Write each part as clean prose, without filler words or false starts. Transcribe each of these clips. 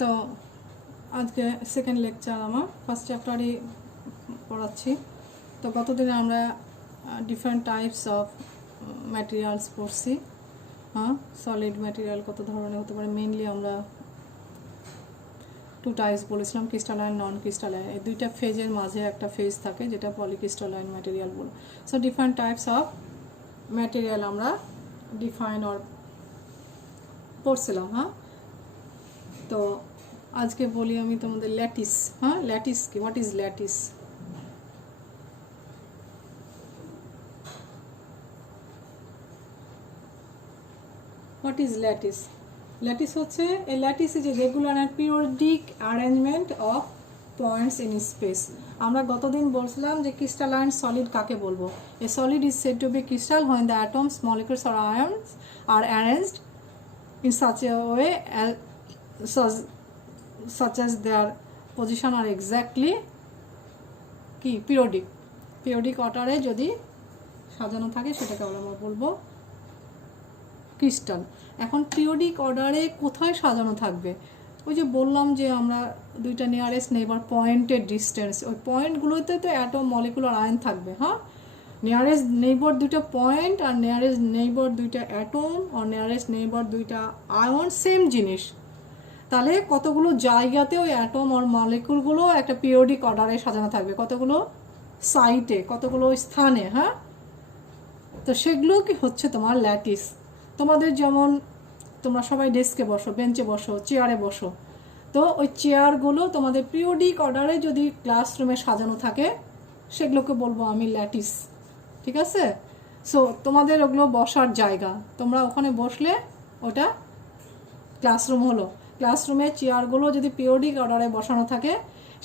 তো আজকে second lecture আমার ফার্স্ট চ্যাপ্টারই পড়াচ্ছি। তো গতদিনে আমরা ডিফারেন্ট টাইপস অফ ম্যাটেরিয়ালস পড়ছি। সলিড ম্যাটেরিয়াল কত ধরনের হতে পারে, মেইনলি আমরা টু টাইপস বলেছিলাম, ক্রিস্টালাইন, নন ক্রিস্টালাইন। এই দুইটা ফেজের মাঝে একটা ফেজ থাকে যেটা পলিক্রিস্টালাইন ম্যাটেরিয়াল বলে। So different types of material আমরা ডিফাইন অর পড়ছিলাম। তো আজকে বলি আমি তোমাদের ল্যাটিস। ল্যাটিস কি, what is lattice? What is lattice? Lattice হচ্ছে এ lattice is a regular and periodic arrangement of points in space. আমরা গতদিন বলছিলাম যে ক্রিস্টালাইন সলিড কাকে বলবো। A solid is said to be crystal when the atoms, molecules or ions are arranged in such a way such as their position are exactly কি periodic অর্ডারে যদি সাজানো থাকে সেটাকে আমরা বলবো ক্রিস্টাল। এখন পিরিয়ডিক অর্ডারে কোথায় সাজানো থাকবে? ওই যে বললাম যে আমরা দুইটা নিয়ারেস্ট নেইবার পয়েন্টের ডিস্টেন্স, ওই পয়েন্টগুলোতে তো অ্যাটম, মলিকুল আর আয়ন থাকবে। নিয়ারেস্ট নেইবার দুইটা পয়েন্ট আর নিয়ারেস্ট নেইবার দুইটা অ্যাটম আর নিয়ারেস্ট নেইবার দুইটা আয়ন সেম জিনিস। তাহলে কতগুলো জায়গাতে ওই অ্যাটম আর মলিকুলগুলো একটা পিরিয়ডিক অর্ডারে সাজানো থাকবে, কতগুলো সাইটে, কতগুলো স্থানে। তো সেগুলো কি হচ্ছে তোমার ল্যাটিস। তোমাদের যেমন তোমরা সবাই ডেস্কে বসো, বেঞ্চে বসো, চেয়ারে বসো, তো ওই চেয়ারগুলো তোমাদের পিরিয়ডিক অর্ডারে যদি ক্লাসরুমে সাজানো থাকে সেগুলোকে বলবো আমি ল্যাটিস। ঠিক আছে? সো তোমাদের ওগুলো বসার জায়গা, তোমরা ওখানে বসলে ওটা ক্লাসরুম হলো। ক্লাসরুমে চেয়ারগুলো যদি পিরিয়ডিক অর্ডারে বসানো থাকে,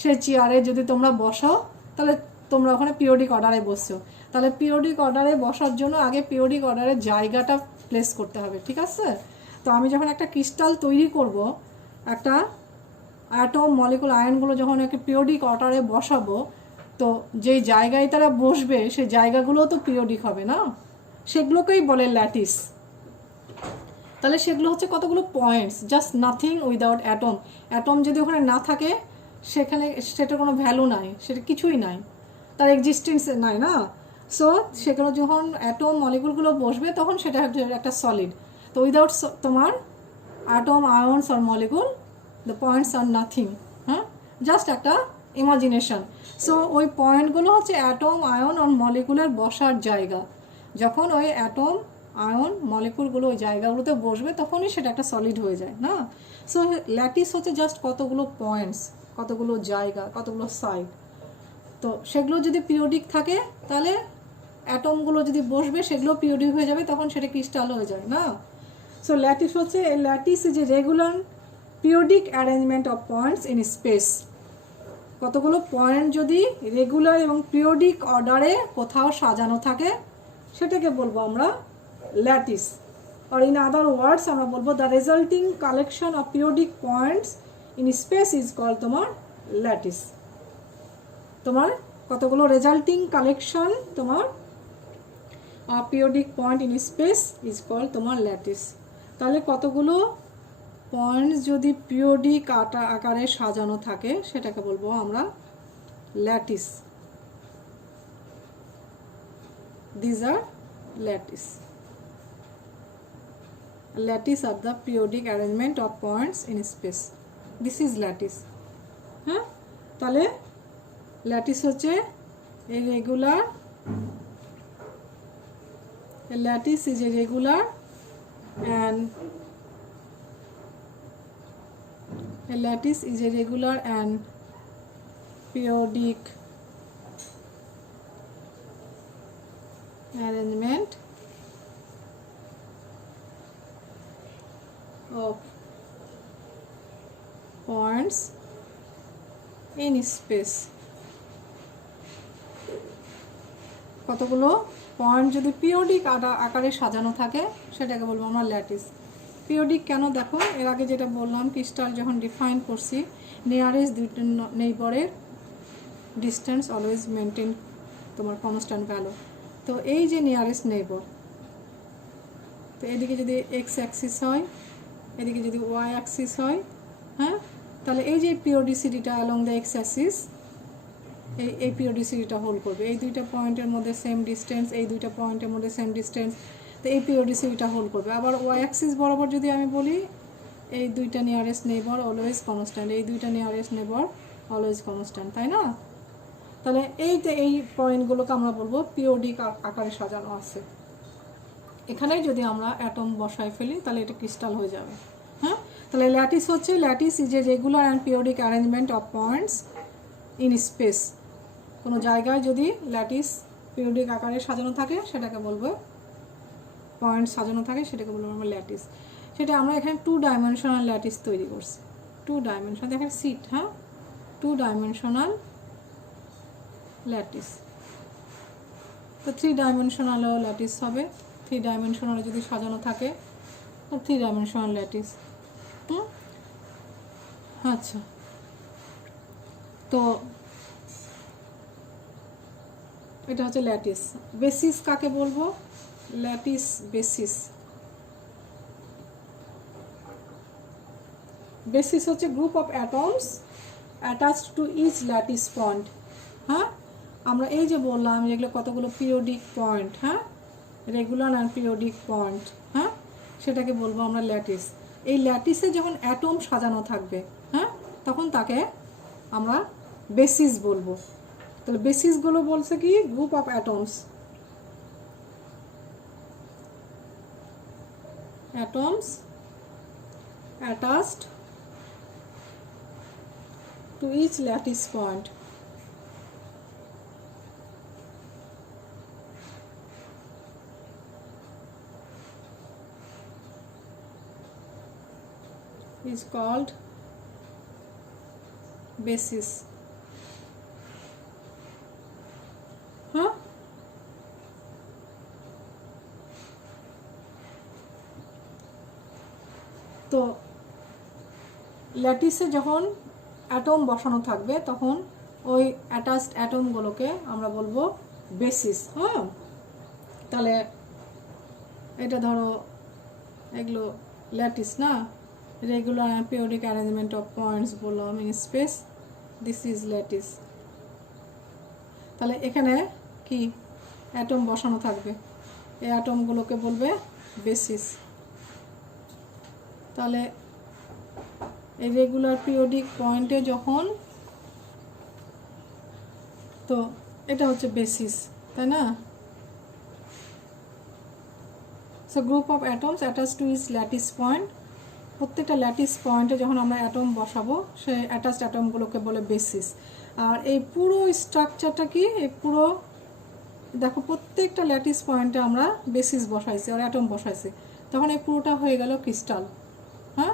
সেই চেয়ারে যদি তোমরা বসো তাহলে তোমরা ওখানে পিরিয়ডিক অর্ডারে বসছো। তাহলে পিরিয়ডিক অর্ডারে বসার জন্য আগে পিরিয়ডিক অর্ডারের জায়গাটা প্লেস করতে হবে। ঠিক আছে? তো আমি যখন একটা ক্রিস্টাল তৈরি করব, একটা অ্যাটম, মলিকুল, আয়নগুলো যখন একটা পিরিয়ডিক অর্ডারে বসাবো, তো যেই জায়গায় তারা বসবে সেই জায়গাগুলোও তো পিরিয়ডিক হবে না, সেগুলোকেই বলে ল্যাটিস। তাহলে সেগুলো হচ্ছে কতগুলো points, just nothing without atom. Atom যদি ওখানে না থাকে সেখানে সেটার কোনো ভ্যালু নাই, সেটা কিছুই নাই, তার এক্সিস্টেন্স নাই না। সো সেগুলো যখন অ্যাটম, মলিকুলগুলো বসবে তখন সেটা একটা সলিড। তো উইদাউট তোমার অ্যাটম, আয়নস আর molecule, the points are nothing. Just একটা ইমাজিনেশন। সো ওই পয়েন্টগুলো হচ্ছে অ্যাটম, আয়ন আর মলিকুলের বসার জায়গা। যখন ওই অ্যাটম, আয়ন, মলিকুলগুলো ওই জায়গাগুলোতে বসবে তখনই সেটা একটা সলিড হয়ে যায় না। সো ল্যাটিস হচ্ছে জাস্ট কতগুলো পয়েন্টস, কতগুলো জায়গা, কতগুলো সাইড। তো সেগুলো যদি পিরিয়ডিক থাকে তাহলে অ্যাটমগুলো যদি বসবে সেগুলো পিরিয়ডিক হয়ে যাবে, তখন সেটা ক্রিস্টাল হয়ে যায় না। সো ল্যাটিস হচ্ছে, এই lattice is a regular periodic arrangement of points in space. কতগুলো পয়েন্ট যদি রেগুলার এবং পিরিয়ডিক অর্ডারে কোথাও সাজানো থাকে সেটাকে বলবো আমরা lattice. R in other words আমরা বলবো the resulting collection of periodic points in space is called তোমার ল্যাটিস। তোমার কতগুলো রেজাল্টিং কালেকশন তোমার periodic point in space is called তোমার ল্যাটিস। তাহলে কতগুলো পয়েন্টস যদি পিরিয়ডিক আকারে সাজানো থাকে সেটাকে বলবো আমরা lattice. These are lattice. Lattice are the periodic arrangement of points in space, this is lattice. তাহলে ল্যাটিস হচ্ছে a regular, lattice is a regular and a lattice is a regular and periodic arrangement of points in space. কতগুলো point যদি periodic আকারে সাজানো থাকে সেটাকে বলবো আমরা ল্যাটিস। পিরিয়ডিক কেন? দেখো এর আগে যেটা বললাম, ক্রিস্টাল যখন ডিফাইন করছি, নিয়ারেস্ট দুইটা নেইবারের ডিস্টেন্স অলওয়েজ মেনটেন তোমার কনস্ট্যান্ট ভ্যালু। তো এই যে নিয়ারেস্ট নেইবার, তো এদিকে যদি এক্স অ্যাক্সিস হয়, এদিকে যদি ওয়াই অ্যাক্সিস হয়, তাহলে এই যে পিরিয়ডিসিটিটা অ্যালং দ্য এক্স অ্যাক্সিস, এই পিরিয়ডিসিটিটা হোল্ড করবে। এই দুইটা পয়েন্টের মধ্যে সেম ডিস্টেন্স, এই দুইটা পয়েন্টের মধ্যে সেম ডিস্টেন্স, তো এই পিরিয়ডিসিটিটা হোল্ড করবে। আবার ওয়াই অ্যাক্সিস বরাবর যদি আমি বলি, এই দুইটা নিয়ারেস্ট নেইবার অলওয়েজ কনস্ট্যান্ট, এই দুইটা নিয়ারেস্ট নেইবার অলওয়েজ কনস্ট্যান্ট, তাই না? তাহলে এই পয়েন্টগুলোকে আমরা বলবো পিরিয়ডিক আকারে সাজানো আছে। এখানে যদি আমরা অ্যাটম বসায় ফেলি তাহলে এটা ক্রিস্টাল হয়ে যাবে। হ্যাঁ, তাহলে ল্যাটিস হচ্ছে, lattice is a regular and periodic arrangement of points in space. কোনো জায়গায় যদি ল্যাটিস পিরিয়ডিক আকারে সাজানো থাকে সেটাকে বলবো, পয়েন্ট সাজানো থাকে সেটাকে বলবো আমরা ল্যাটিস। সেটা আমরা এখানে 2 ডাইমেনশনাল ল্যাটিস তৈরি করছি। 2 ডাইমেনশন, দেখেন সিট, হ্যাঁ, 2 ডাইমেনশনাল ল্যাটিস। তো 3 ডাইমেনশনালও ল্যাটিস হবে। 3 ডাইমেনশনালে যদি সাজানো থাকে তো 3 ডাইমেনশনাল ল্যাটিস। আচ্ছা, তো এটা হচ্ছে ল্যাটিস। বেসিস কাকে বলবো? Lattice basis. বেসিস হচ্ছে group of atoms attached to each lattice point. হ্যাঁ, আমরা এই যে বললাম যেগুলো কতগুলো পিরিয়ডিক পয়েন্ট, হ্যাঁ, রেগুলার অ্যান্ড পিরিয়ডিক পয়েন্ট, হ্যাঁ, সেটাকে বলবো আমরা ল্যাটিস। এই ল্যাটিসে যখন অ্যাটম সাজানো থাকবে, হ্যাঁ, তখন তাকে আমরা বেসিস বলবো। তাহলে বেসিসগুলো বলছে কি, group of atoms, atoms attached to each lattice point. is called basis. হ্যাঁ, তো ল্যাটিসে যখন অ্যাটম বসানো থাকবে তখন ওই অ্যাটাচড অ্যাটমগুলোকে আমরা বলবো বেসিস। হ্যাঁ, তাহলে এটা ধরো এগুলো ল্যাটিস না, regular and periodic arrangement of points বললাম in space, this is lattice. তাহলে এখানে কি অ্যাটম বসানো থাকবে, এই অ্যাটমগুলোকে বলবে বেসিস। তাহলে এই রেগুলার পিরিয়ডিক পয়েন্টে যখন, তো এটা হচ্ছে বেসিস, তাই না? So group of atoms attach to each lattice point. প্রত্যেকটা ল্যাটিস পয়েন্টে যখন আমরা অ্যাটম বসাবো সেই অ্যাটাচড অ্যাটমগুলোকে বলে বেসিস। আর এই পুরো স্ট্রাকচারটা কি, এই পুরো দেখো প্রত্যেকটা ল্যাটিস পয়েন্টে আমরা বেসিস বসাইছি আর অ্যাটম বসাইছি, তখন এই পুরোটা হয়ে গেল ক্রিস্টাল। হ্যাঁ,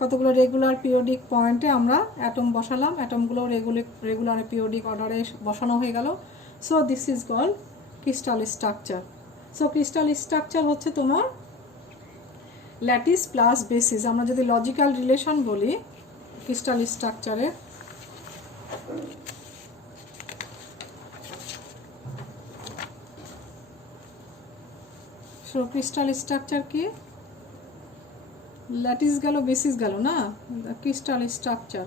কতগুলো রেগুলার পিরিয়ডিক পয়েন্টে আমরা অ্যাটম বসালাম, অ্যাটমগুলো রেগুলার পিরিয়ডিক অর্ডারে বসানো হয়ে গেল। So this is called crystal structure. So crystal structure হচ্ছে তোমার ল্যাটিস প্লাস বেসিস। আমরা যদি লজিক্যাল রিলেশন বলি ক্রিস্টাল স্ট্রাকচারে, সো ক্রিস্টাল স্ট্রাকচার কি, ল্যাটিস গেল বেসিস গেল না, crystal structure.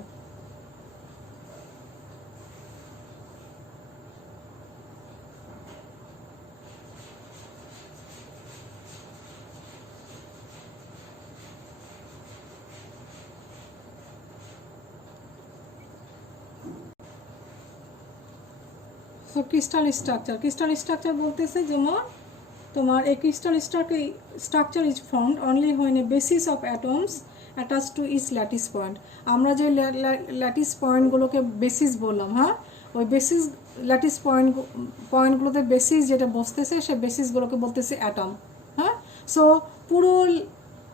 So crystal structure, crystal structure বলতেছে যেমন তোমার এই crystal structure is formed only when a basis of atoms attach to each lattice point. আমরা যে ল্যাটিস পয়েন্টগুলোকে বেসিস বললাম, হ্যাঁ, ওই বেসিস ল্যাটিস পয়েন্টগুলোতে বেসিস যেটা বসতেছে সে বেসিসগুলোকে বলতেছে অ্যাটম। হ্যাঁ, সো পুরো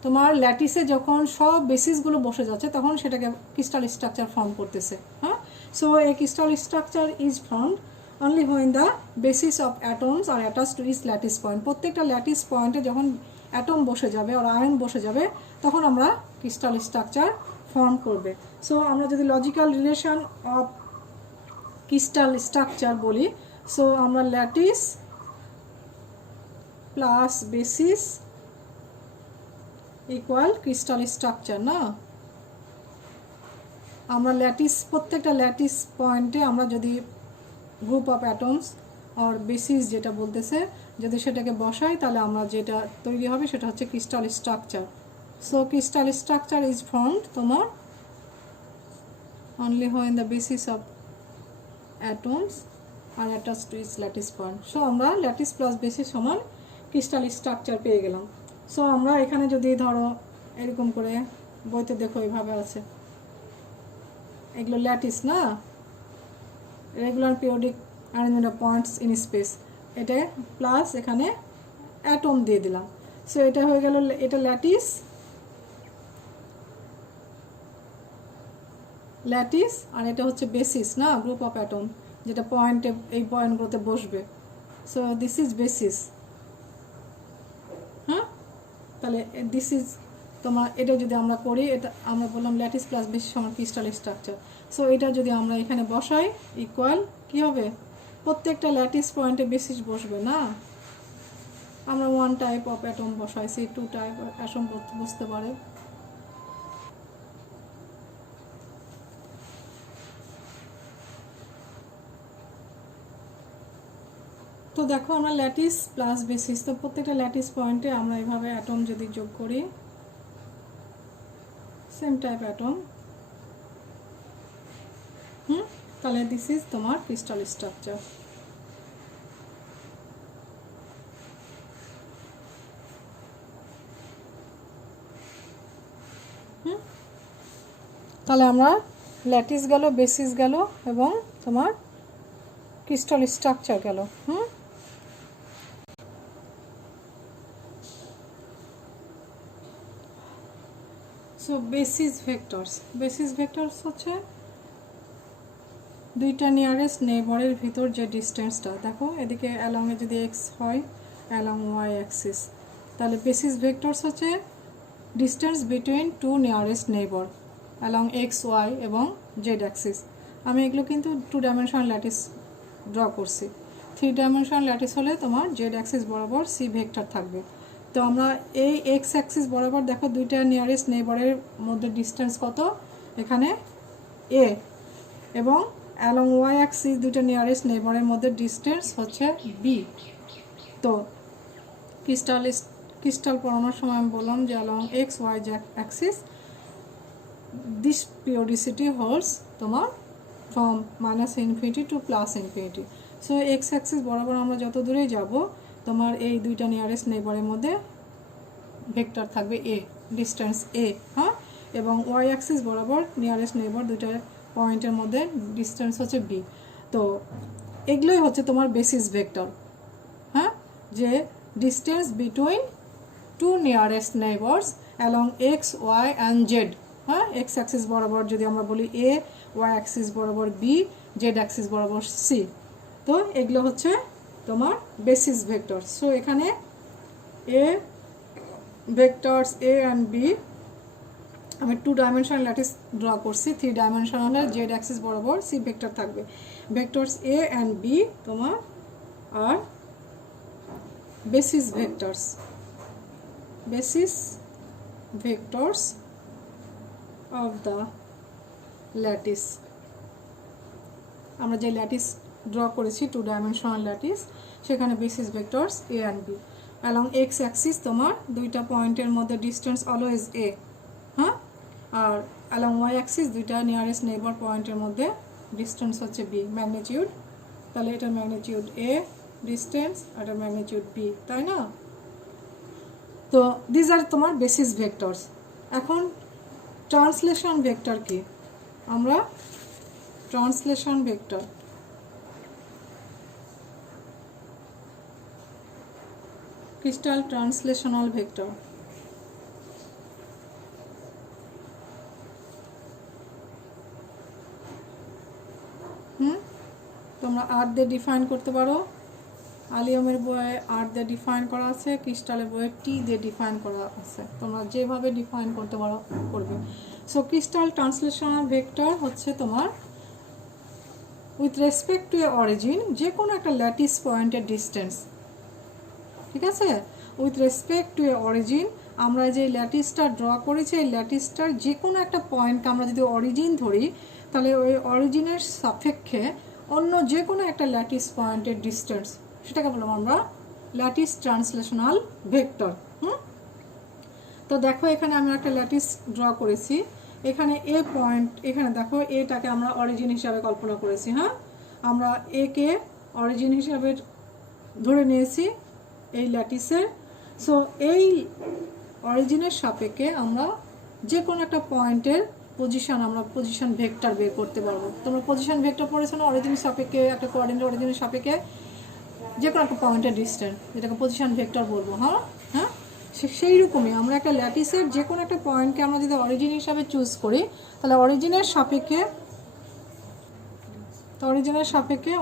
তোমার ল্যাটিসে যখন সব বেসিসগুলো বসে যাচ্ছে তখন সেটাকে ক্রিস্টাল স্ট্রাকচার ফর্ম করতেছে। হ্যাঁ, সো এই crystal structure is formed only when the basis of atoms are attach to each lattice point. প্রত্যেকটা ল্যাটিস পয়েন্টে যখন অ্যাটম বসে যাবে আর আয়ন বসে যাবে তখন আমরা ক্রিস্টাল স্ট্রাকচার ফর্ম করবে। সো আমরা যদি logical relation of crystal structure বলি, সো আমরা lattice plus basis equal crystal structure না। আমরা ল্যাটিস প্রত্যেকটা ল্যাটিস পয়েন্টে আমরা যদি group of atoms R basis যেটা বলতেছে যদি সেটাকে বসাই তাহলে আমরা যেটা তৈরি হবে সেটা হচ্ছে crystal structure. So crystal structure is formed তোমার only when the basis of atoms are attached to its lattice point. So আমরা ল্যাটিস প্লাস বেসিস সমান ক্রিস্টাল স্ট্রাকচার পেয়ে গেলাম। সো আমরা এখানে যদি ধরো এরকম করে বইতে দেখো এইভাবে আছে, এগুলো ল্যাটিস না, regular periodic arrangement of points in space, এটা প্লাস এখানে অ্যাটম দিয়ে দিলাম। সো এটা হয়ে গেল, এটা ল্যাটিস ল্যাটিস আর এটা হচ্ছে বেসিস না, গ্রুপ অফ অ্যাটম যেটা পয়েন্টে এই পয়েন্টগুলোতে বসবে। So this is basis. হ্যাঁ, তাহলে দিস ইজ তোমার, এটা যদি আমরা করি, এটা আমরা বললাম ল্যাটিস প্লাস বেসিস সমান ক্রিস্টাল স্ট্রাকচার। সো এটা যদি আমরা এখানে বসাই ইকুয়াল কি হবে, প্রত্যেকটা ল্যাটিস পয়েন্টে বেসিস বসবে না। আমরা ওয়ান টাইপ অফ অ্যাটম বসাইছি, টু টাইপ অ্যাটম বসতে পারে। তো দেখো আমরা ল্যাটিস প্লাস বেসিস, তো প্রত্যেকটা ল্যাটিস পয়েন্টে আমরা এইভাবে অ্যাটম যদি যোগ করি, সেম টাইপ অ্যাটম, তাহলে দিস ইজ তোমার ক্রিস্টাল স্ট্রাকচার। তাহলে আমরা ল্যাটিস গেল, বেসিস গেল এবং তোমার ক্রিস্টাল স্ট্রাকচার গেল। সো বেসিস ভেক্টরস হচ্ছে দুইটা নিয়ারেস্ট নেইবারের ভিতর যে ডিস্টেন্সটা, দেখো এদিকে অ্যালং এ যদি এক্স হয় অ্যালং ওয়াই অ্যাক্সিস, তাহলে বেসিস ভেক্টরস হচ্ছে distance between two nearest neighbour along X Y এবং জেড অ্যাক্সিস। আমি এগুলো কিন্তু 2 ডাইমেনশনাল ল্যাটিস ড্র করছি। 3 ডাইমেনশনাল ল্যাটিস হলে তোমার জেড অ্যাক্সিস বরাবর সি ভেক্টর থাকবে। তো আমরা এই এক্স অ্যাক্সিস বরাবর দেখো দুইটা নিয়ারেস্ট নেইবারের মধ্যে ডিস্টেন্স কত, এখানে এ, এবং অ্যালং ওয়াই অ্যাক্সিস দুইটা নিয়ারেস্ট নেইবারের মধ্যে ডিস্টেন্স হচ্ছে বি। তো ক্রিস্টাল পড়ানোর সময় আমি বললাম যে along X Y axis this periodicity holds তোমার from -minus infinity to +plus infinity. So X axis বরাবর আমরা যত দূরেই যাব তোমার এই দুইটা নিয়ারেস্ট নেইবারের মধ্যে ভেক্টর থাকবে এ, ডিস্টেন্স এ। হ্যাঁ, এবং ওয়াই অ্যাক্সিস বরাবর নিয়ারেস্ট নেইবার দুইটা পয়েন্টের মধ্যে ডিস্টেন্স হচ্ছে বি। তো এগুলোই হচ্ছে তোমার বেসিস ভেক্টর। হ্যাঁ, যে distance between two nearest neighbours along X Y and Z. হ্যাঁ, এক্স অ্যাক্সিস বরাবর যদি আমরা বলি এ, ওয়াই অ্যাক্সিস বরাবর বি, জেড অ্যাক্সিস বরাবর সি। তো এগুলো হচ্ছে তোমার বেসিস ভেক্টর। সো এখানে এ ভেক্টরস এ অ্যান্ড বি আমি 2 ডাইমেনশনাল ল্যাটিস ড্র করছি। 3 ডাইমেনশনাল জেড অ্যাক্সিস বরাবর সি ভেক্টর থাকবে। ভেক্টরস এ অ্যান্ড বি তোমার আর basis vectors of the lattice. আমরা যে ল্যাটিস ড্র করেছি 2 ডাইমেনশনাল ল্যাটিস, সেখানে basis vectors A and B along X axis তোমার দুইটা পয়েন্টের মধ্যে ডিস্টেন্স অলওয়েজ এ। হ্যাঁ, আর অ্যালং ওয়াই অ্যাক্সিস দুইটা নিয়ারেস্ট নেইবার পয়েন্টের মধ্যে ডিস্টেন্স হচ্ছে বি, ম্যাগনিটিউড। তাহলে এটার ম্যাগনিটিউড এ ডিস্টেন্স, এটার ম্যাগনিটিউড বি, তাই না? তো দিস আর তোমার বেসিস ভেক্টরস। এখন ট্রান্সলেশন ভেক্টর কি? আমরা translation vector crystal translational vector. তোমরা আর দিয়ে ডিফাইন করতে পারো, আলিয়মের বইয়ে আর দিয়ে ডিফাইন করা আছে, ক্রিস্টালের বইয়ে টি দিয়ে ডিফাইন করা আছে। তোমরা যেভাবে ডিফাইন করতে পারো করবে। সো ক্রিস্টাল ট্রান্সলেশনাল ভেক্টর হচ্ছে তোমার with respect to A origin, যে কোনো একটা ল্যাটিস পয়েন্টের ডিস্টেন্স, ঠিক আছে, with respect to A origin আমরা যে ল্যাটিসটা ড্র করেছি এই ল্যাটিসটার যে কোনো একটা পয়েন্টকে আমরা যদি অরিজিন ধরি তাহলে ওই অরিজিনের সাপেক্ষে অন্য যে কোনো একটা ল্যাটিস পয়েন্টের ডিস্টেন্স সেটাকে বললাম আমরা ল্যাটিস ট্রান্সলেশনাল ভেক্টর। তো দেখো এখানে আমি একটা ল্যাটিস ড্র করেছি, এখানে এ পয়েন্ট, এখানে দেখো এটাকে আমরা অরিজিন হিসাবে কল্পনা করেছি। হ্যাঁ, আমরা এ কে অরিজিন হিসাবে ধরে নিয়েছি এই ল্যাটিসের। সো এই অরিজিনের সাপেক্ষে আমরা যে কোনো একটা পয়েন্টের পজিশন, আমরা পজিশন ভেক্টর বের করতে পারবো। তোমরা পজিশন ভেক্টর পড়েছো না, অরিজিনের সাপেক্ষে একটা কোঅর্ডিনেট অরিজিনের সাপেক্ষে যে কোনো একটা পয়েন্টের ডিস্টেন্স, যেটাকে পজিশন ভেক্টর বলবো। হ্যাঁ হ্যাঁ, সেই রকমই আমরা একটা ল্যাটিসের যে কোনো একটা পয়েন্টকে আমরা যদি অরিজিন হিসাবে চুজ করি তাহলে অরিজিনের সাপেক্ষে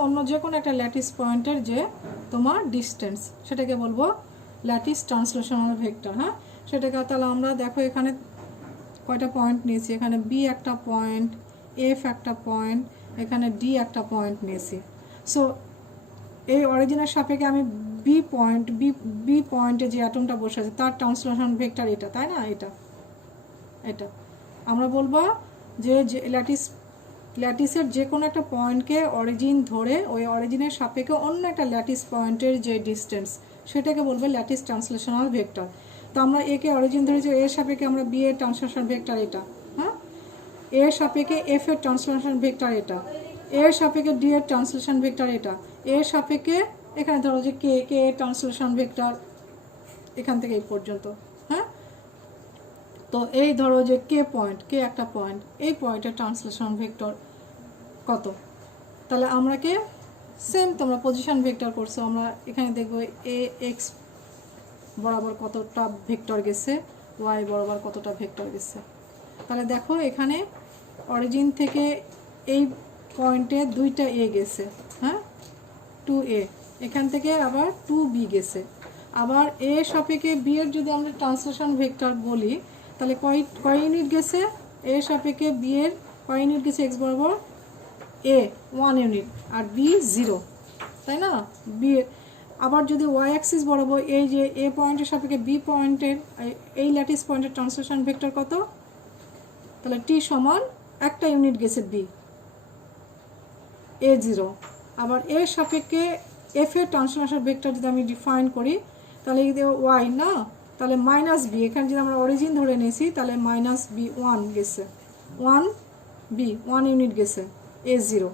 অন্য যে কোনো একটা ল্যাটিস পয়েন্টের যে তোমার ডিস্টেন্স সেটাকে বলবো ল্যাটিস ট্রান্সলেশনাল ভেক্টর। হ্যাঁ, সেটাকে তাহলে আমরা দেখো এখানে কয়টা পয়েন্ট নিয়েছি, এখানে বি একটা পয়েন্ট, এফ একটা পয়েন্ট, এখানে ডি একটা পয়েন্ট নিয়েছি। সো এই অরিজিনের সাপেক্ষে আমি বি পয়েন্টে যে অ্যাটমটা বসে আছে তার ট্রান্সলেশন ভেক্টর এটা, তাই না? এটা আমরা বলবো যে ল্যাটিসের যে কোনো একটা পয়েন্টকে অরিজিন ধরে ওই অরিজিনের সাপেক্ষে অন্য একটা ল্যাটিস পয়েন্টের যে ডিস্টেন্স সেটাকে বলবে ল্যাটিস ট্রান্সলেশনাল ভেক্টর। তো আমরা একে অরিজিন ধরেছি, এর সাপেক্ষে আমরা বি এর ট্রান্সলেশন ভেক্টর এটা, হ্যাঁ, এর সাপেক্ষে এফ এর ট্রান্সলেশন ভেক্টর এটা, এর সাপেক্ষে ডি এর ট্রান্সলেশন ভেক্টর এটা, এর সাপেক্ষে এখানে ধরো যে কে এর ট্রান্সলেশন ভেক্টর এখান থেকে এই পর্যন্ত। হ্যাঁ, তো এই ধরো যে কে একটা পয়েন্ট, এই পয়েন্টের ট্রান্সলেশন ভেক্টর কত, তাহলে আমরা কে সেম তোমরা পজিশন ভেক্টর করছো, আমরা এখানে দেখবো এ এক্স বরাবর কতটা ভেক্টর গেছে, ওয়াই বরাবর কতটা ভেক্টর গেছে। তাহলে দেখো এখানে অরিজিন থেকে এই পয়েন্টে দুইটা এ গেছে, হ্যাঁ 2a, এখান থেকে আবার 2b গেছে, আবার এ সাপেক্ষে বি এর যদি আমরা ট্রান্সলেশন ভেক্টর বলি তাহলে কয় ইউনিট গেছে, এ সাপেক্ষে বি এর কয় ইউনিট গেছে, এক্স বরাবর এ 1 ইউনিট আর বি 0, তাই না? বি আবার যদি ওয়াই অ্যাক্সিস বরাবর এই যে এ পয়েন্টের সাপেক্ষে বি পয়েন্টের এই ল্যাটিস পয়েন্টের ট্রান্সলেশন ভেক্টর কত, তাহলে টি সমান একটা ইউনিট গেছে বি এ 0, আবার এর সাপেক্ষে এফ এর ট্রান্সলেশন ভেক্টর যদি আমি ডিফাইন করি তাহলে এই ওয়াই না, তাহলে মাইনাস বি, এখানে যদি আমরা অরিজিন ধরে নিয়েছি তাহলে মাইনাস বি 1 গেছে, 1 ইউনিট গেছে এ 0।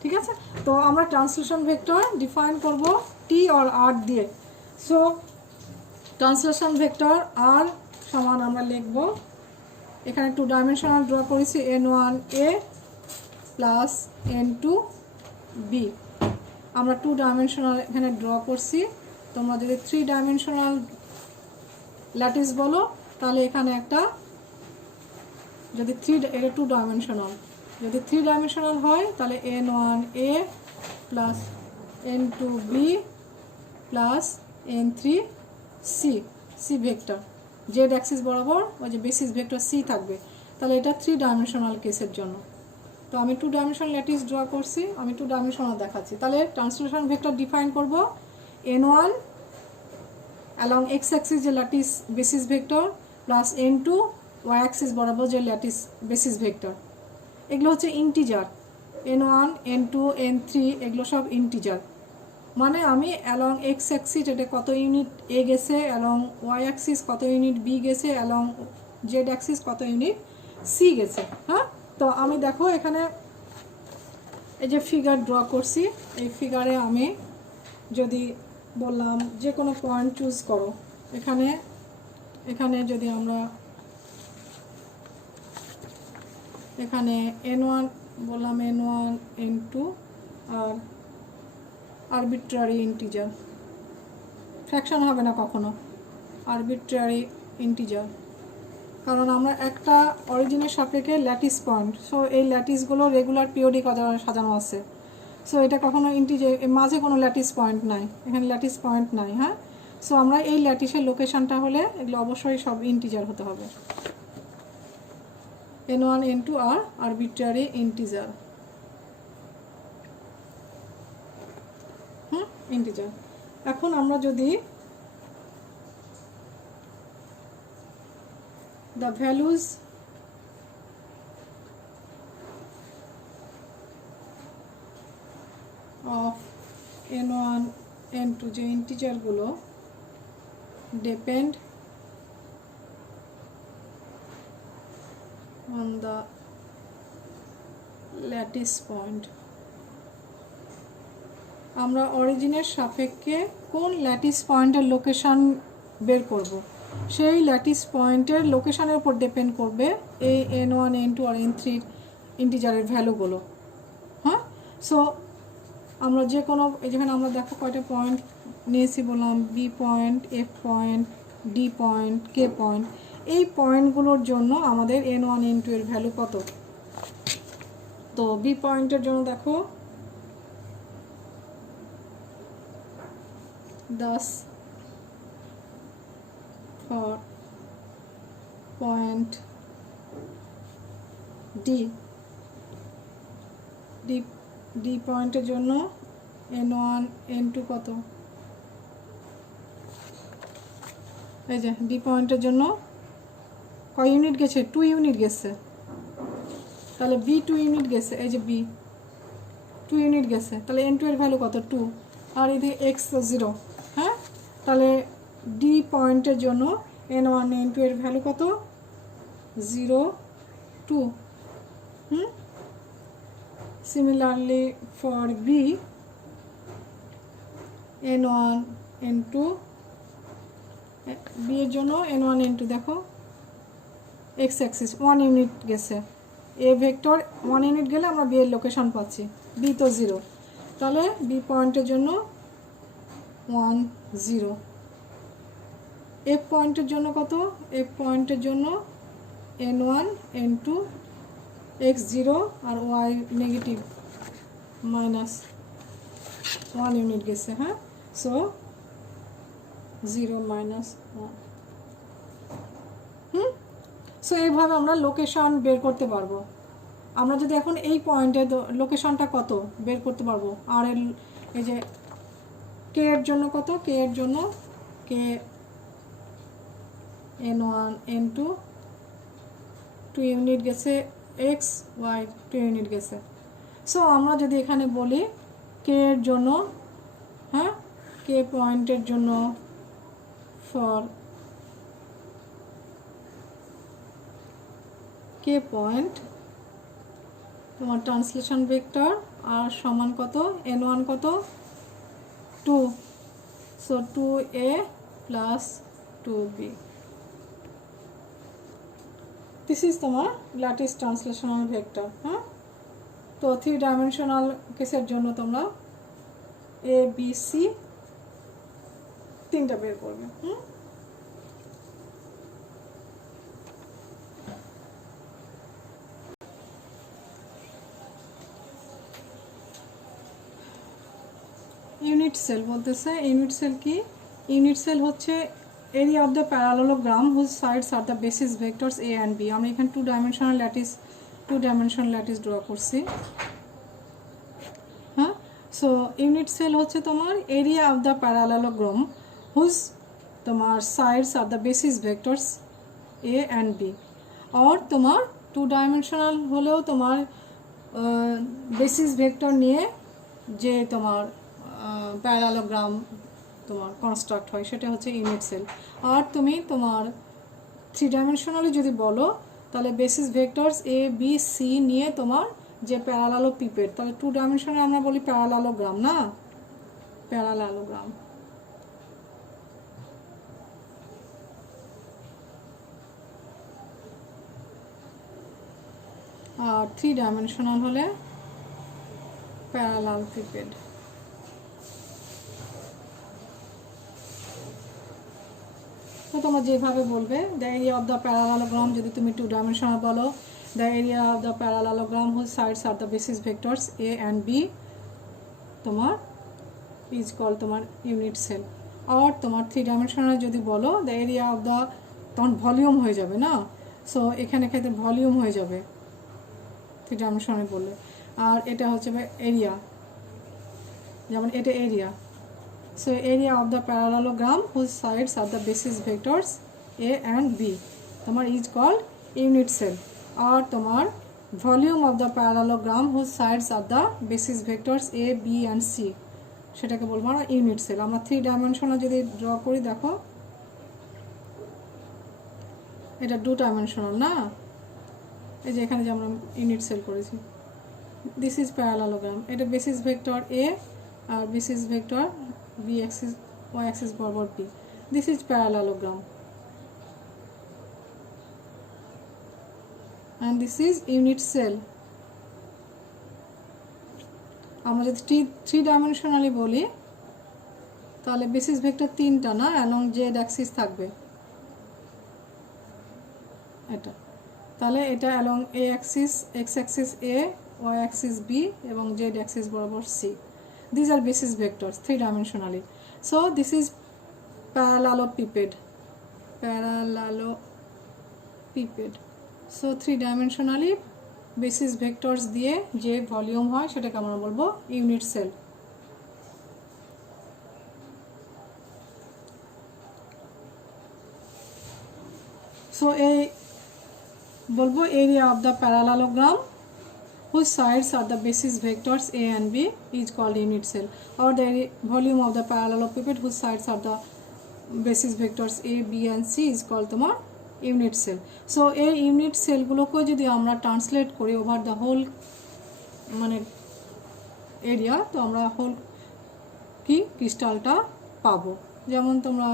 ঠিক আছে, তো আমরা ট্রান্সলেশন ভেক্টর ডিফাইন করব টি আর আর দিয়ে। সো ট্রান্সলেশন ভেক্টর আর সমান আমরা লিখব, এখানে 2 ডাইমেনশনাল ড্র করেছি n1a প্লাস n2b, আমরা 2 ডাইমেনশনাল এখানে ড্র করছি। তোমরা যদি 3 ডাইমেনশনাল ল্যাটিস বলো তাহলে এখানে একটা, যদি এটা 2 ডাইমেনশনাল, যদি 3 ডাইমেনশনাল হয় তাহলে n1a plus n2b plus n3c, C vector Z axis বরাবর ওই যে বেসিস ভেক্টর সি থাকবে, তাহলে এটা 3 ডাইমেনশনাল কেসের জন্য। তো আমি 2 ডাইমেনশনাল ল্যাটিস ড্র করছি, আমি 2 ডাইমেনশনাল দেখাচ্ছি। তাহলে ট্রান্সলেশন ভেক্টর ডিফাইন করব n1 অ্যালং এক্স অ্যাক্সিস যে lattice basis vector plus n2 Y axis বরাবর যে ল্যাটিস বেসিস ভেক্টর। এগুলো হচ্ছে ইন্টিজার, n1 n2 n3 এগুলো সব ইন্টিজার, মানে আমি অ্যালং এক্স অ্যাক্সিস এটা কত ইউনিট এ গেছে, অ্যালং ওয়াই অ্যাক্সিস কত ইউনিট বি গেছে, অ্যালং জেড অ্যাক্সিস কত ইউনিট সি গেছে। হ্যাঁ, তো আমি দেখো এখানে এই যে ফিগার ড্র করছি, এই ফিগারে আমি যদি বললাম যে কোনো পয়েন্ট চুজ করো, এখানে যদি আমরা এখানে n1 বললাম, n1 n2 আর আরবিট্রারি ইন্টিজার, ফ্র্যাকশন হবে না কখনো, আরবিট্রারি ইন্টিজার, কারণ আমরা একটা অরিজিনের সাপেক্ষে ল্যাটিস পয়েন্ট, সো এই ল্যাটিসগুলো রেগুলার পিরিয়ডিক সাজানো আছে, সো এটা কখনো ইন্টিজার, মাঝে কোনো ল্যাটিস পয়েন্ট নাই, এখানে ল্যাটিস পয়েন্ট নাই। হ্যাঁ, সো আমরা এই ল্যাটিসের লোকেশনটা হলে এগুলো অবশ্যই সব ইন্টিজার হতে হবে, n1 n2 আর আরবিট্রারি ইন্টিজার, ইন্টিজার। এখন আমরা যদি the values of n1 n2 যে ইন্টিজারগুলো depend on the lattice point. আমরা অরিজিনের সাপেক্ষে কোন ল্যাটিস পয়েন্টের লোকেশন বের করব, সেই ল্যাটিস পয়েন্টের লোকেশনের উপর ডিপেন্ড করবে এই n1 n2 আর n3 ইন্টিজারের ভ্যালুগুলো। হ্যাঁ, সো আমরা যে কোনো, যেখানে আমরা দেখো কয়টা পয়েন্ট নিয়েছি বললাম, B point, F point, D point, K point. এই পয়েন্টগুলোর জন্য আমাদের n1 n2 এর ভ্যালু কত। তো বি পয়েন্টের জন্য দেখো 10 ফর পয়েন্ট ডি, ডি পয়েন্টের জন্য n1 n2 কত, এই যে ডি পয়েন্টের জন্য কয় ইউনিট গেছে, 2 ইউনিট গেছে, তাহলে বি 2 ইউনিট গেছে, এই যে বি 2 ইউনিট গেছে, তাহলে n2 এর ভ্যালু কত 2, আর এদিকে x 0। হ্যাঁ, তাহলে ডি পয়েন্টের জন্য n1 n2 এর ভ্যালু কত 0 2। Similarly for B n1 n2, B এর জন্য n1 n2 দেখো x অ্যাক্সিস 1 ইউনিট গেছে, এ ভেক্টর 1 ইউনিট গেলে আমরা বি এর লোকেশন পাচ্ছি, বি তো 0, তাহলে বি পয়েন্টের জন্য 1 0। এফ পয়েন্টের জন্য কত, এফ পয়েন্টের জন্য n1 n2 x 0 আর y নেগেটিভ মাইনাস 1 ইউনিট গেছে। হ্যাঁ, সো 0 মাইনাস 1। সো এইভাবে আমরা লোকেশন বের করতে পারবো। আমরা যদি এখন এই পয়েন্টের লোকেশনটা কত বের করতে পারবো, আর এই যে কে এর জন্য কত, কে এর জন্য কে n1 n2 2 ইউনিট গেছে, x y 2 ইউনিট গেছে। সো আমরা যদি এখানে বলি কে এর জন্য, হ্যাঁ, কে পয়েন্টের জন্য ফর কে পয়েন্ট তোমার ট্রান্সলেশন ভেক্টর আর সমান কত, n1 কত 2, so 2a plus 2b। This is তোমার ল্যাটিস ট্রান্সলেশনাল ভেক্টর। হ্যাঁ, তো 3 ডাইমেনশনাল কেসের জন্য তোমরা এ বি সি তিনটা বের করবে। ইউনিট সেল বলতেছে, ইউনিট সেল কি, ইউনিট সেল হচ্ছে area of the parallelogram whose sides are the basis vectors A and B. আমরা এখানে 2 ডাইমেনশনাল ল্যাটিস ড্র করছি। হ্যাঁ, সো ইউনিট সেল হচ্ছে তোমার area of the parallelogram whose তোমার sides are the basis vectors A and B. और তোমার 2 dimensional হলেও তোমার বেসিস ভেক্টর নিয়ে যে তোমার প্যারালোগ্রাম তোমার কনস্ট্রাক্ট হয় সেটা হচ্ছে ইউনিট সেল। আর তুমি তোমার 3 ডাইমেনশনালি যদি বলো তাহলে basis vectors A B C নিয়ে তোমার যে প্যারালালোপিপেড, তাহলে 2 ডাইমেনশনে আমরা বলি প্যারালালোগ্রাম, না প্যারালালোগ্রাম। আর 3 ডাইমেনশনাল হলে প্যারালালোপিপেড। তো তোমরা যেভাবে বলবে, the area of the parallelogram যদি তুমি 2 ডাইমেনশনাল বলো, the area of the parallelogram whose sides are the basis vectors A and B তোমার ইজ কল তোমার ইউনিট সেল। আর তোমার 3 ডাইমেনশনাল যদি বলো, দ্য এরিয়া অফ দ্য, তখন ভলিউম হয়ে যাবে না, সো এখানে ক্ষেত্রে ভলিউম হয়ে যাবে 3 ডাইমেনশনাল বললে। আর এটা হচ্ছে এরিয়া, যেমন এটা area, so area of the parallelogram whose sides are the basis vectors a and b, তোমার ইজ কল্ড ইউনিট সেল। আর তোমার volume of the parallelogram whose sides are the basis vectors A B and C, সেটাকে বলবো আমরা unit sell. আমরা 3 ডাইমেনশনে যদি draw করি, দেখো এটা 2 ডাইমেনশনাল না, এই যে এখানে যে আমরা ইউনিট সেল করেছি, দিস ইজ প্যারালোগ্রাম। এটা বেসিস ভেক্টর এ আর basis vector B axis Y axis বরাবর B, this is parallelogram and this is unit cell. আমরা যদি 3 ডাইমেনশনালি বলি তাহলে বেসিস ভেক্টর 3টা না, অ্যালং জেড অ্যাক্সিস থাকবে এটা, তাহলে এটা অ্যালং এ অ্যাক্সিস, এক্স অ্যাক্সিস এ, ওয়াই অ্যাক্সিস বি এবং জেড অ্যাক্সিস বরাবর C. These are basis vectors 3 dimensionally. So this is parallelepiped. So 3 dimensionally basis vectors দিয়ে যে ভলিউম হয় সেটাকে আমরা বলবো ইউনিট সেল। সো এই বলবো area of the parallelogram whose sides are the basis vectors a and b is called unit cell, or the volume of the parallelepiped whose sides are the basis vectors a b and c is called তোমার unit cell. So এই unit সেলগুলোকে যদি আমরা translate করি over the whole মানে area, তো আমরা whole কি ক্রিস্টালটা পাবো। যেমন তোমরা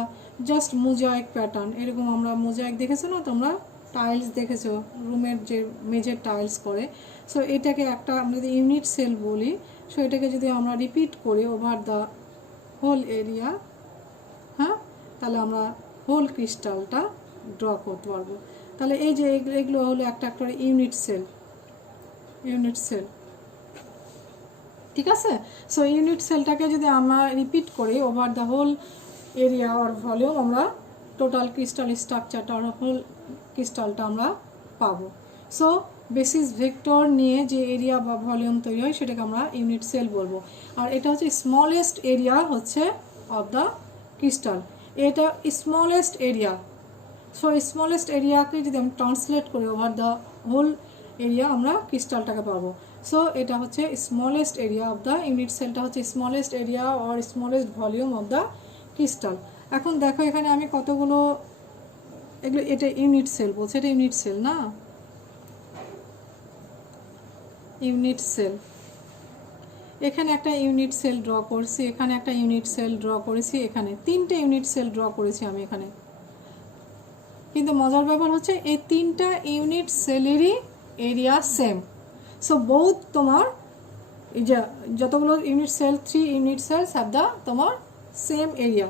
জাস্ট মোজাইক প্যাটার্ন, এরকম আমরা মোজাইক দেখেছো না তোমরা, টাইলস দেখেছো রুমের যে মেঝের টাইলস করে, সো এটাকে একটা আমরা যদি ইউনিট সেল বলি, সো এটাকে যদি আমরা রিপিট করি ওভার দ্য হোল এরিয়া, হ্যাঁ, তাহলে আমরা হোল ক্রিস্টালটা ড্র করতে পারবো। তাহলে এই যে এগুলো হলো একটা একটা ইউনিট সেল, ইউনিট সেল, ঠিক আছে। সো ইউনিট সেলটাকে যদি আমরা রিপিট করি over the whole area or volume, আমরা টোটাল ক্রিস্টাল স্ট্রাকচারটা অর হোল ক্রিস্টালটা আমরা পাবো। সো বেসিস ভেক্টর নিয়ে যে এরিয়া বা ভলিউম তৈরি হয় সেটাকে আমরা ইউনিট সেল বলবো। আর এটা হচ্ছে স্মলেস্ট এরিয়া হচ্ছে অফ দ্য ক্রিস্টাল, এটা স্মলেস্ট এরিয়া। সো স্মলেস্ট এরিয়াকে যদি আমি ট্রান্সলেট করি ওভার দ্য হোল এরিয়া, আমরা ক্রিস্টালটাকে পাবো। সো এটা হচ্ছে smallest area of the unit সেলটা হচ্ছে smallest area or smallest volume of the crystal. এখন দেখো এখানে আমি কতগুলো এগুলো, এটা ইউনিট সেল বলছে, এটা ইউনিট সেল না, ইউনিট সেল। এখানে একটা ইউনিট সেল ড্র করছি, এখানে একটা ইউনিট সেল ড্র করেছি, এখানে 3টে ইউনিট সেল ড্র করেছি আমি এখানে। কিন্তু মজার ব্যাপার হচ্ছে এই 3টা ইউনিট সেলেরই এরিয়া সেম। সো বোথ তোমার এই যে যতগুলো unit cell, 3 unit cells have the তোমার সেম এরিয়া।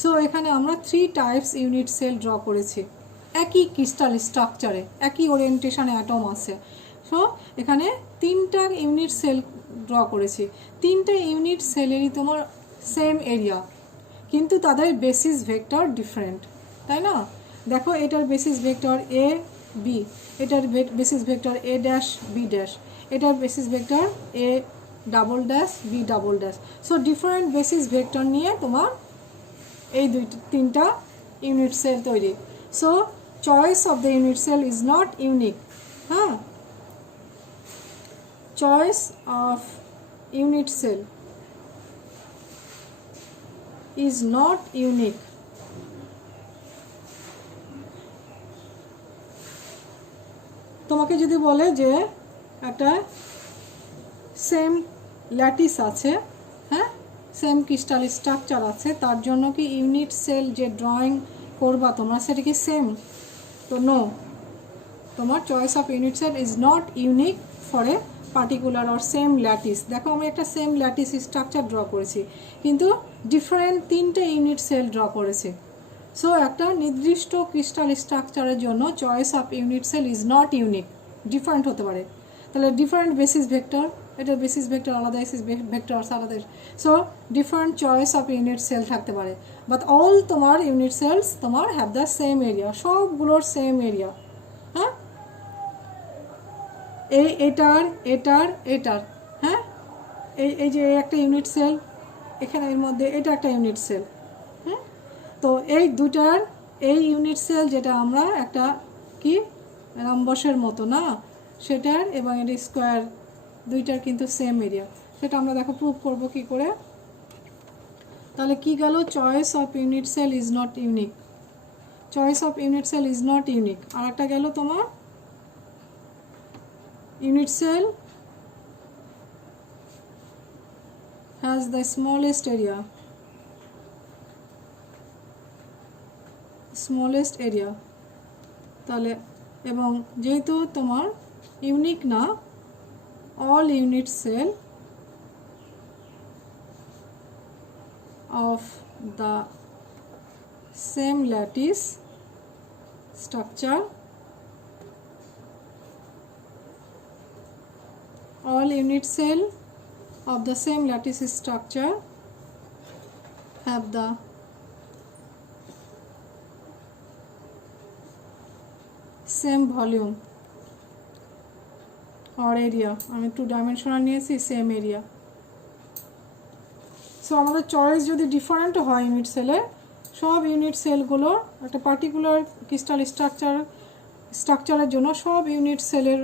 সো এখানে আমরা 3 টাইপস ইউনিট সেল ড্র করেছি, একই ক্রিস্টাল স্ট্রাকচারে, একই ওরিয়েন্টেশনে অ্যাটম আছে। সো এখানে 3টা ইউনিট সেল ড্র করেছি, 3টে ইউনিট সেলেরই তোমার সেম এরিয়া, কিন্তু তাদের বেসিস ভেক্টর ডিফারেন্ট, তাই না? দেখো এটার বেসিস ভেক্টর এ বি, এটার basis vector A dash B dash, এটার basis vector A double dash B double dash. So different basis vector নিয়ে তোমার এই 3টা ইউনিট সেল তৈরি। So choice of the unit cell is not unique, হ্যাঁ, choice of unit cell is not unique. তোমাকে যদি বলে যে একটা সেম ল্যাটিস আছে, হ্যাঁ, সেম ক্রিস্টাল স্ট্রাকচার আছে, তার জন্য কি ইউনিট সেল যে ড্রয়িং করবা তোমরা সেটা কি সেম? তো নো, তোমার choice of unit cell is not unique for a particular or same lattice. দেখো আমি একটা সেম ল্যাটিস স্ট্রাকচার ড্র করেছি, কিন্তু ডিফারেন্ট 3টে ইউনিট সেল ড্র করেছি। সো একটা নির্দিষ্ট ক্রিস্টাল স্ট্রাকচারের জন্য choice of unit cell is not unique, different হতে পারে। তাহলে ডিফারেন্ট বেসিস ভেক্টর, এটা বেসিস ভেক্টর আলাদা, বেসিস ভেক্টর আলাদা, so different choice of unit cell থাকতে পারে, বাট অল তোমার ইউনিট সেলস তোমার হ্যাভ দ্য সেম এরিয়া, সবগুলোর সেম এরিয়া, হ্যাঁ, এটার এটার এটার, হ্যাঁ, এই যে একটা ইউনিট সেল, এখানে এর মধ্যে এটা একটা ইউনিট সেল, হ্যাঁ। তো এই দুটার এই ইউনিট সেল যেটা আমরা একটা কি রম্বসের মতো না সেটার, এবং এটা স্কোয়ার, দুইটার কিন্তু সেম এরিয়া। সেটা আমরা দেখো প্রুভ করব কি করে। তাহলে কি গেল, choice of unit cell is not unique, choice of unit cell is not unique. আর একটা গেল তোমার unit cell has the smallest area, তাহলে এবং যেহেতু তোমার ইউনিক না, all unit cell of the same lattice structure, all unit cell of the same lattice structure have the same volume or area, আমি 2 ডাইমেনশনাল নিয়েছি, সেম এরিয়া। সো আমাদের choice যদি different হয় ইউনিট সেলের, সব ইউনিট সেলগুলোর একটা particular crystal স্ট্রাকচারের জন্য সব ইউনিট সেলের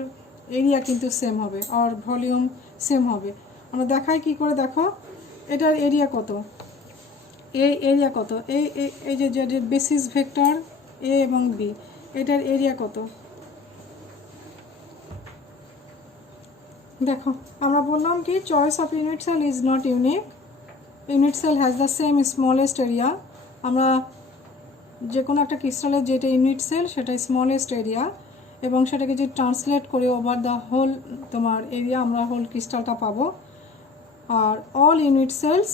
এরিয়া কিন্তু সেম হবে আর ভলিউম সেম হবে। আমরা দেখাই কি করে, দেখো এটার এরিয়া কত, এই এরিয়া কত, এই যে বেসিস ভেক্টর এ এবং বি, এটার এরিয়া কত দেখো। আমরা বললাম কি choice of unit cell is not unique, unit cell has the same smallest area. আমরা যে কোনো একটা ক্রিস্টালের যেটা ইউনিট সেল সেটা স্মলেস্ট এরিয়া, এবং সেটাকে যদি ট্রান্সলেট করে ওভার দ্য হোল তোমার এরিয়া আমরা হোল ক্রিস্টালটা পাবো। আর all unit cells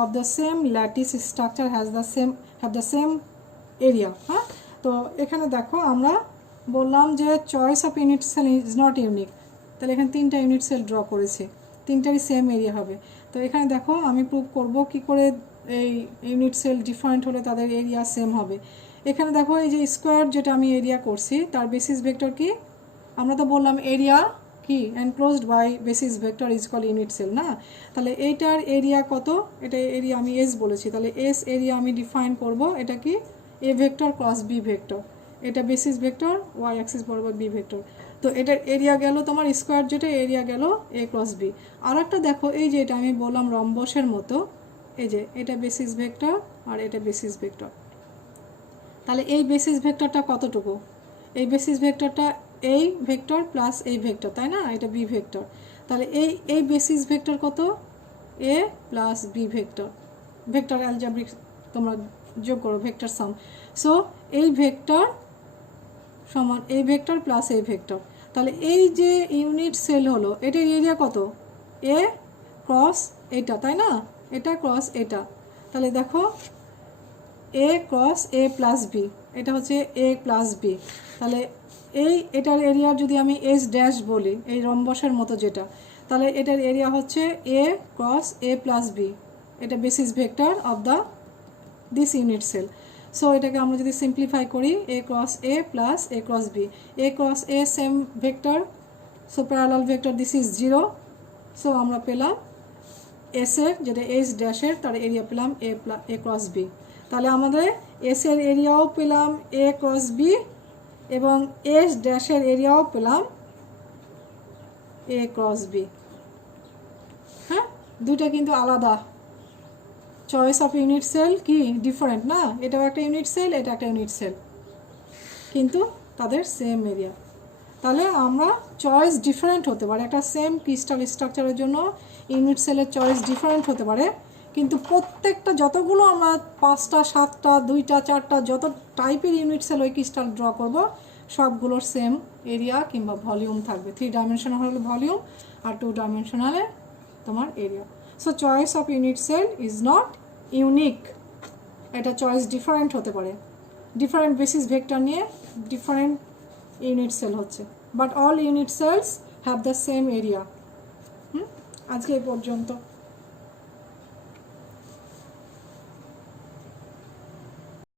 of the same lattice structure have the same area. হ্যাঁ, তো এখানে দেখো আমরা বললাম যে choice of unit cell is not unique, তাহলে এখানে 3টা ইউনিট সেল ড্র করেছি, 3টারই সেম এরিয়া হবে। তো এখানে দেখো আমি প্রুভ করব কি করে এই ইউনিট সেল ডিফারেন্ট হলে তাদের এরিয়া সেম হবে। এখানে দেখো এই যে স্কোয়ার যেটা আমি এরিয়া করছি তার বেসিস ভেক্টর কি, আমরা তো বললাম এরিয়া কি enclosed by basis vector is call unit cell না। তাহলে এইটার এরিয়া কত, এটা এরিয়া আমি এস বলেছি, তাহলে এস এরিয়া আমি ডিফাইন করব, এটা কি A vector cross B vector, এটা বেসিস ভেক্টর ওয়াই অ্যাক্সিস বরাবর বি ভেক্টর। তো এটার এরিয়া গেল তোমার স্কোয়ার যেটা এরিয়া গেল এ ক্রস বি। আর একটা দেখো এই যে এটা আমি বললাম রম্বসের মতো, এই যে এটা বেসিস ভেক্টর আর এটা বেসিস ভেক্টর। তাহলে এই বেসিস ভেক্টরটা কতটুকু, এই বেসিস ভেক্টরটা এই ভেক্টর প্লাস এই ভেক্টর, তাই না, এটা বি ভেক্টর। তাহলে এই বেসিস ভেক্টর কত, A plus B vector, vector algebraic তোমরা যোগ করো ভেক্টর সাম। সো এই ভেক্টর সমান এই ভেক্টর প্লাস এই ভেক্টর। তাহলে এই যে ইউনিট সেল হলো এটার এরিয়া কত, এ ক্রস এটা, তাই না, এটা ক্রস এটা। তাহলে দেখো এ ক্রস এ প্লাস বি, এটা হচ্ছে এ প্লাস বি। তাহলে এটার এরিয়া যদি আমি এস ড্যাশ বলি, এই রম্বসের মতো যেটা, তাহলে এটার এরিয়া হচ্ছে A cross A plus B, এটা basis vector of the this unit cell. So এটাকে আমরা যদি সিম্পলিফাই করি, A cross A plus A cross B, A cross A same vector, so parallel vector this is 0। সো আমরা পেলাম এসের যেটা এস ড্যাশের তার এরিয়া পেলাম এ ক্রস বি। তাহলে আমাদের এসের এরিয়াও পেলাম এ ক্রস বি এবং এস ড্যাশের এরিয়াও পেলাম এ ক্রস বি। হ্যাঁ, দুইটা কিন্তু আলাদা, চয়েস অফ ইউনিট সেল কি ডিফারেন্ট না, এটাও একটা ইউনিট সেল এটা একটা ইউনিট সেল, কিন্তু তাদের সেম এরিয়া। তাহলে আমরা চয়েস ডিফারেন্ট হতে পারে, একটা সেম ক্রিস্টাল স্ট্রাকচারের জন্য ইউনিট সেলের চয়েস ডিফারেন্ট হতে পারে, কিন্তু প্রত্যেকটা যতগুলো আমরা 5টা 7টা 2টা 4টা যত টাইপের ইউনিট সেল ওই ক্রিস্টাল ড্র করব সবগুলোর সেম এরিয়া কিংবা ভলিউম থাকবে। 3 ডাইমেনশনাল হলে ভলিউম আর 2 ডাইমেনশনালে তোমার area. So choice of unit cell is not unique, এটা চয়েস ডিফারেন্ট হতে পারে, ডিফারেন্ট বেসিস ভেক্টর নিয়ে ডিফারেন্ট ইউনিট সেল হচ্ছে, but all unit cells have the same area. আজকে এই পর্যন্ত।